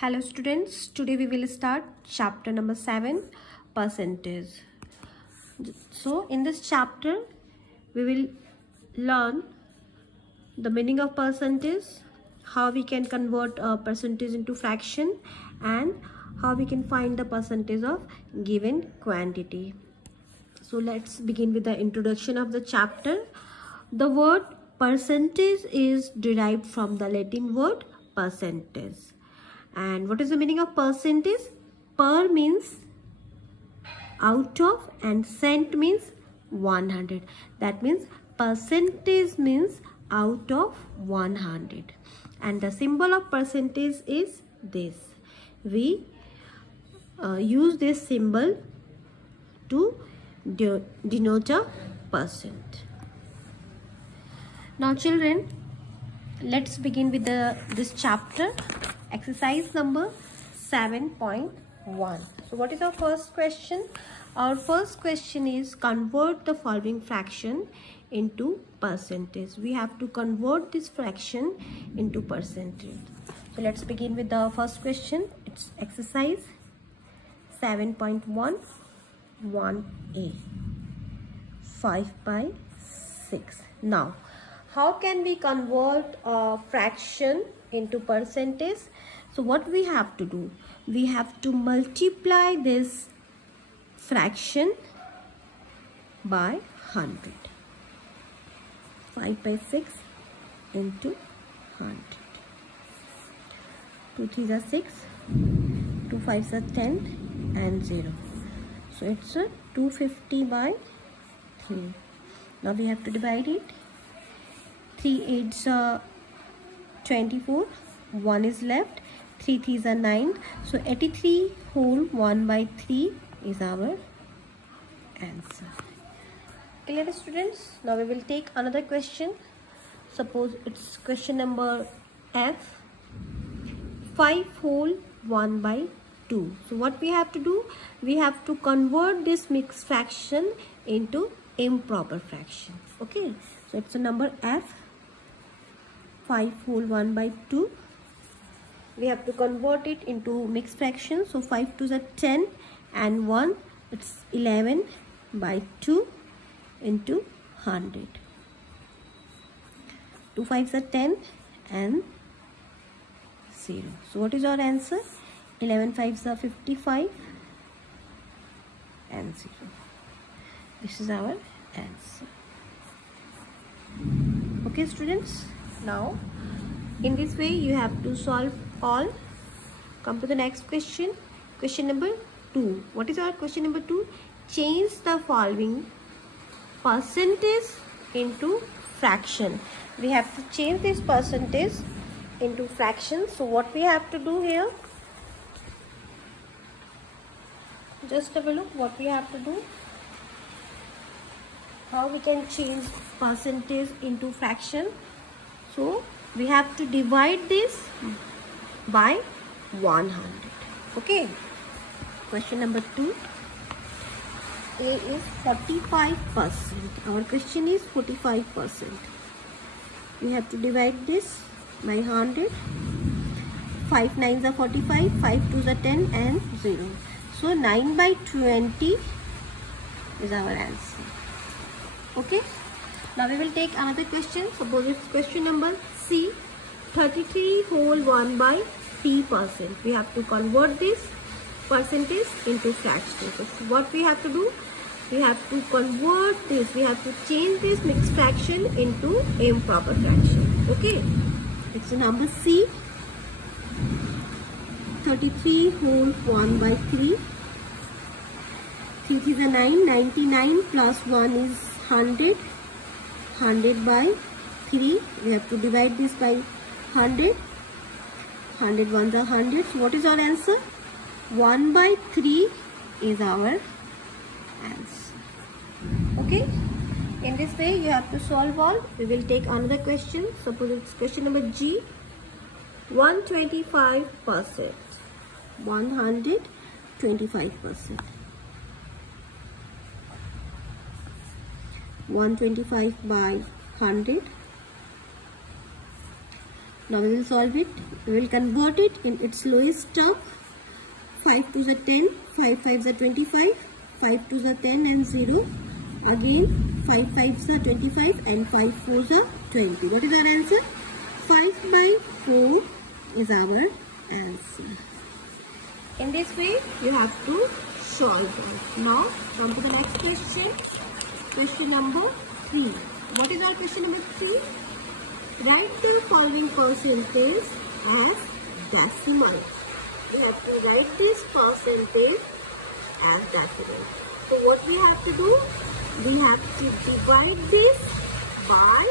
Hello students, today we will start chapter number 7, percentage. So in this chapter we will learn the meaning of percentage, how we can convert a percentage into fraction, and how we can find the percentage of given quantity. So let's begin with the introduction of the chapter. The word percentage is derived from the Latin word percentage. And what is the meaning of percentage? Per means out of and cent means 100. That means percentage means out of 100. And the symbol of percentage is this. We use this symbol to denote a percent. Now children, let's begin with this chapter. Exercise number 7.1. So what is our first question? Our first question is convert the following fraction into percentage. We have to convert this fraction into percentage. So let's begin with the first question. It's exercise 7.1 1a, 5/6. Now how can we convert a fraction into percentage? So what we have to do, we have to multiply this fraction by 100. 5/6 into 100. 2 3s are 6, 2 5s are 10 and 0. So it's a 250/3. Now we have to divide it. 3 8s are 24, 1 is left, 3 3s are 9. So 83 whole 1/3 is our answer. Clear students? Now we will take another question. Suppose it's question number F. 5 whole 1/2. So what we have to do? We have to convert this mixed fraction into improper fraction. Okay. So it's a number F. 5 whole 1/2. We have to convert it into mixed fraction. So 5 2s are 10 and 1, it's 11/2 into 100. 2 5s are 10 and 0. So what is our answer? 11 5s are 55 and 0. This is our answer. Okay students, now in this way you have to solve all. Come to the next question. Question number 2. What is our question number 2? Change the following percentage into fraction. We have to change this percentage into fraction. So what we have to do here? Just have a look what we have to do. How we can change percentage into fraction. So we have to divide this by 100. Okay. Question number 2. A is 45%. Our question is 45%. We have to divide this by 100. 5 9s are 45, 5 2s are 10 and 0. So 9/20 is our answer. Okay. Now we will take another question. Suppose it's question number C. 33 whole 1/p%. We have to convert this percentage into fraction. So what we have to do? We have to convert this. We have to change this mixed fraction into improper fraction. Okay. It's the number C. 33 whole 1/3. 3 3s are 9. 99 plus 1 is 100. 100/3. We have to divide this by 100. 100 ones are 100. So what is our answer? 1/3 is our answer. Okay. In this way you have to solve all. We will take another question. Suppose it's question number G. 125%. 125%. 125/100. Now we will solve it. We will convert it in its lowest term. 5 to the 10, 5 5s are 25, 5 to the 10 and 0. Again 5 5s are 25 and 5 4s are 20. What is our answer? 5 by 4 is our answer. In this way you have to solve it. Now come to the next question. Question number 3. What is our question number 3? Write the following percentage as decimal. We have to write this percentage as decimal. So what we have to do? We have to divide this by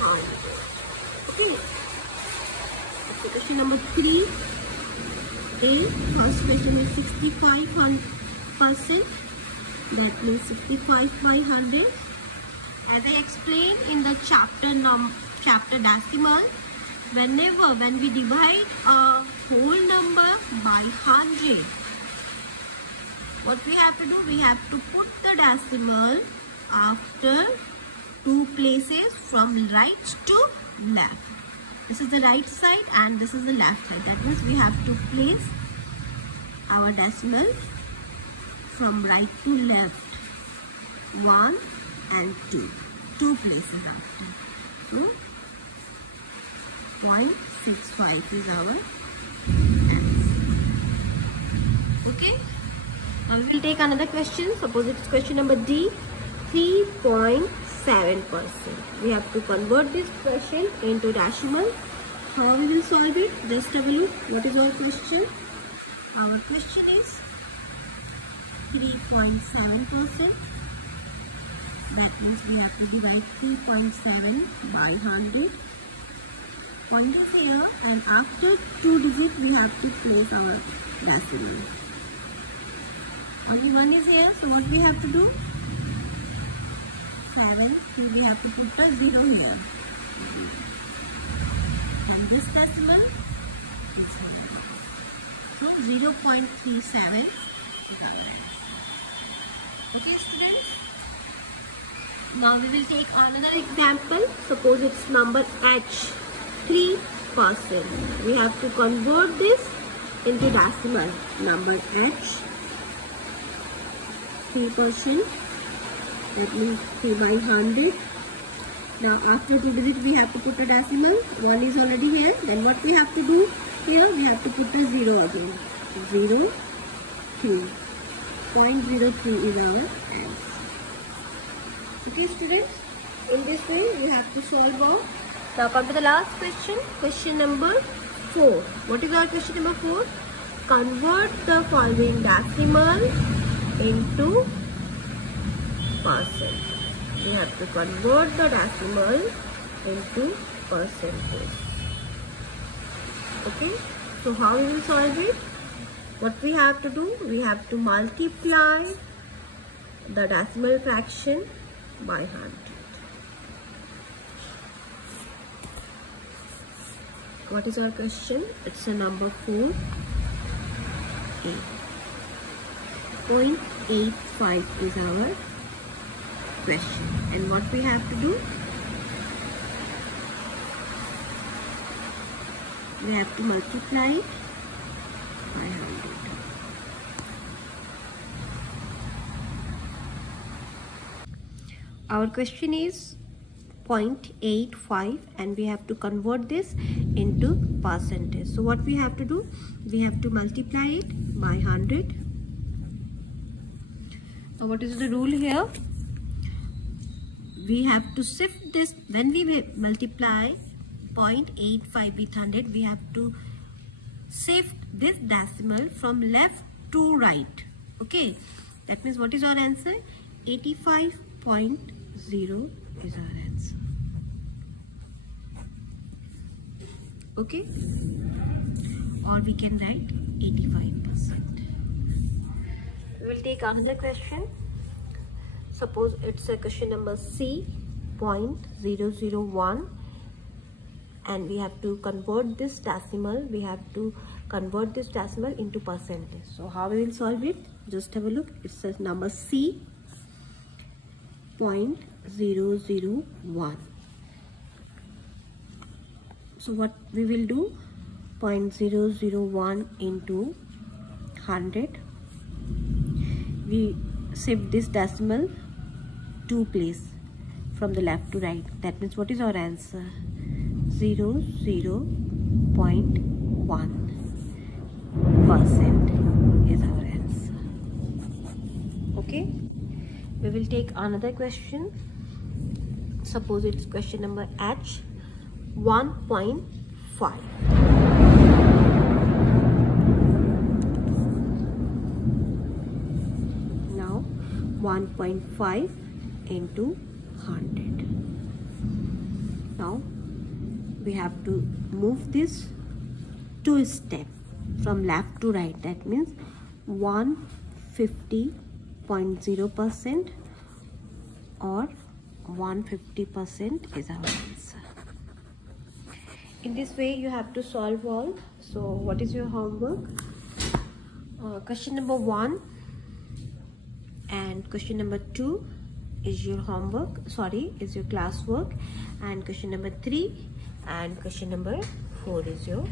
100. Okay. So question number 3. First question is 65%. That means 65 by 100. As I explained in the chapter decimal, when we divide a whole number by 100, what we have to do? We have to put the decimal after 2 places from right to left. This is the right side and this is the left side. That means we have to place our decimal from right to left. 1 and 2. 2 places after. So 0.65 is our answer. Okay. Now we will take another question. Suppose it's question number D. 3.7%. We have to convert this question into decimal. How we will solve it? Just have a look. What is our question? Our question is 3.7%. That means we have to divide 3.7 by 100. Point is here, and after 2 digits we have to place our decimal. Only 1 is here, so what we have to do? 7, we have to put a 0 here. And this decimal is here. So 0.37. Okay, students? Now we will take another example. Suppose it's number H, 3%. We have to convert this into decimal. Number H, 3%. That means 3 by 100. Now after 2 digits we have to put a decimal. 1 is already here. Then what we have to do here? We have to put a 0 again. 0, 3. 0.03 is our answer. Okay, students, in this way you have to solve out. Now come to the last question. Question number 4. What is our question number 4? Convert the following decimal into percent. We have to convert the decimal into percentage. Okay, so how we will solve it? What we have to do? We have to multiply the decimal fraction by 100. What is our question? It's a number 4. 0.85 is our question. And what we have to do? We have to multiply it by 100. Our question is 0.85 and we have to convert this into percentage. So what we have to do? We have to multiply it by 100. Now what is the rule here? We have to shift this. When we multiply 0.85 with 100, we have to shift this decimal from left to right. Okay, that means what is our answer? 85.0 is our answer. Okay, or we can write 85%. We will take another question. Suppose it's a question number C, 0.001, and we have to convert this decimal. We have to convert this decimal into percentage. So how we will solve it? Just have a look. It says number C, 0.001. So what we will do, 0.001 into 100. We shift this decimal 2 place from the left to right. That means what is our answer? 0.1% is our answer. Okay, we will take another question. Suppose it's question number H, 1.5. Now 1.5 into 100. Now we have to move this 2 steps from left to right. That means 150.0% or 150% is our answer. In this way you have to solve all. So what is your homework? Question number 1 and question number 2 is your homework, is your classwork, and question number 3 and question number 4 is your